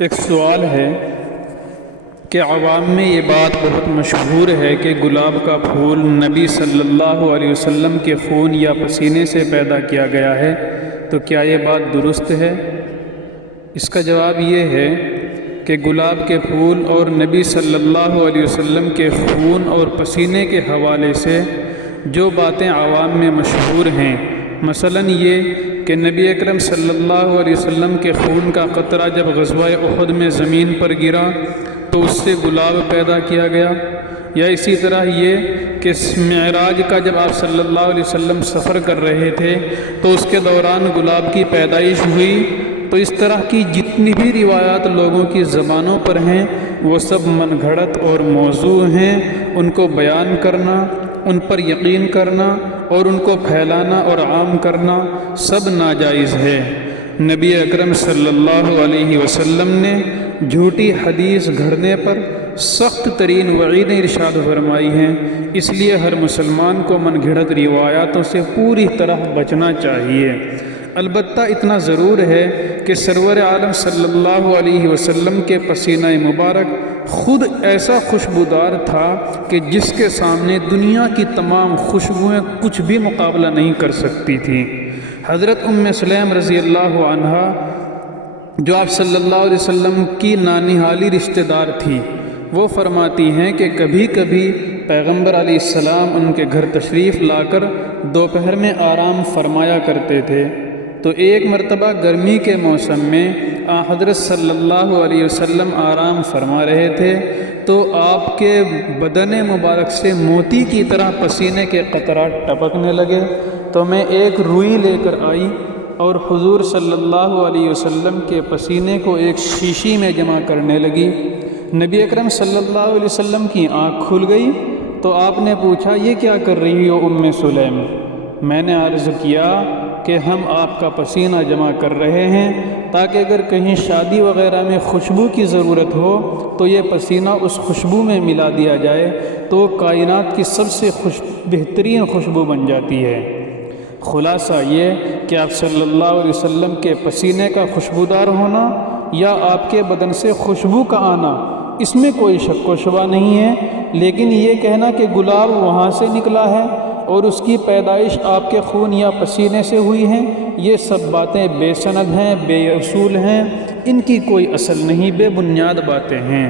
ایک سوال ہے کہ عوام میں یہ بات بہت مشہور ہے کہ گلاب کا پھول نبی صلی اللہ علیہ وسلم کے خون یا پسینے سے پیدا کیا گیا ہے، تو کیا یہ بات درست ہے؟ اس کا جواب یہ ہے کہ گلاب کے پھول اور نبی صلی اللہ علیہ وسلم کے خون اور پسینے کے حوالے سے جو باتیں عوام میں مشہور ہیں، مثلاً یہ کہ نبی اکرم صلی اللہ علیہ وسلم کے خون کا قطرہ جب غزوہ احد میں زمین پر گرا تو اس سے گلاب پیدا کیا گیا، یا اسی طرح یہ کہ معراج کا جب آپ صلی اللہ علیہ وسلم سفر کر رہے تھے تو اس کے دوران گلاب کی پیدائش ہوئی۔ تو اس طرح کی جتنی بھی روایات لوگوں کی زبانوں پر ہیں وہ سب من گھڑت اور موضوع ہیں۔ ان کو بیان کرنا، ان پر یقین کرنا اور ان کو پھیلانا اور عام کرنا سب ناجائز ہے۔ نبی اکرم صلی اللہ علیہ وسلم نے جھوٹی حدیث گھڑنے پر سخت ترین وعیدیں ارشاد فرمائی ہیں، اس لیے ہر مسلمان کو من گھڑت روایاتوں سے پوری طرح بچنا چاہیے۔ البتہ اتنا ضرور ہے کہ سرور عالم صلی اللہ علیہ وسلم کے پسینہ مبارک خود ایسا خوشبودار تھا کہ جس کے سامنے دنیا کی تمام خوشبوئیں کچھ بھی مقابلہ نہیں کر سکتی تھیں۔ حضرت سلیم رضی اللہ عنہا جو آپ صلی اللہ علیہ وسلم کی نانہالی رشتہ دار تھی، وہ فرماتی ہیں کہ کبھی کبھی پیغمبر علیہ السلام ان کے گھر تشریف لا کر دوپہر میں آرام فرمایا کرتے تھے۔ تو ایک مرتبہ گرمی کے موسم میں حضرت صلی اللہ علیہ وسلم آرام فرما رہے تھے تو آپ کے بدن مبارک سے موتی کی طرح پسینے کے قطرات ٹپکنے لگے۔ تو میں ایک روئی لے کر آئی اور حضور صلی اللہ علیہ وسلم کے پسینے کو ایک شیشی میں جمع کرنے لگی۔ نبی اکرم صلی اللہ علیہ وسلم کی آنکھ کھل گئی تو آپ نے پوچھا، یہ کیا کر رہی ہو سلیم؟ میں نے عرض کیا کہ ہم آپ کا پسینہ جمع کر رہے ہیں تاکہ اگر کہیں شادی وغیرہ میں خوشبو کی ضرورت ہو تو یہ پسینہ اس خوشبو میں ملا دیا جائے تو وہ کائنات کی سب سے بہترین خوشبو بن جاتی ہے۔ خلاصہ یہ کہ آپ صلی اللہ علیہ وسلم کے پسینے کا خوشبودار ہونا یا آپ کے بدن سے خوشبو کا آنا، اس میں کوئی شک و شبہ نہیں ہے، لیکن یہ کہنا کہ گلاب وہاں سے نکلا ہے اور اس کی پیدائش آپ کے خون یا پسینے سے ہوئی ہیں، یہ سب باتیں بے سند ہیں، بے اصول ہیں، ان کی کوئی اصل نہیں، بے بنیاد باتیں ہیں۔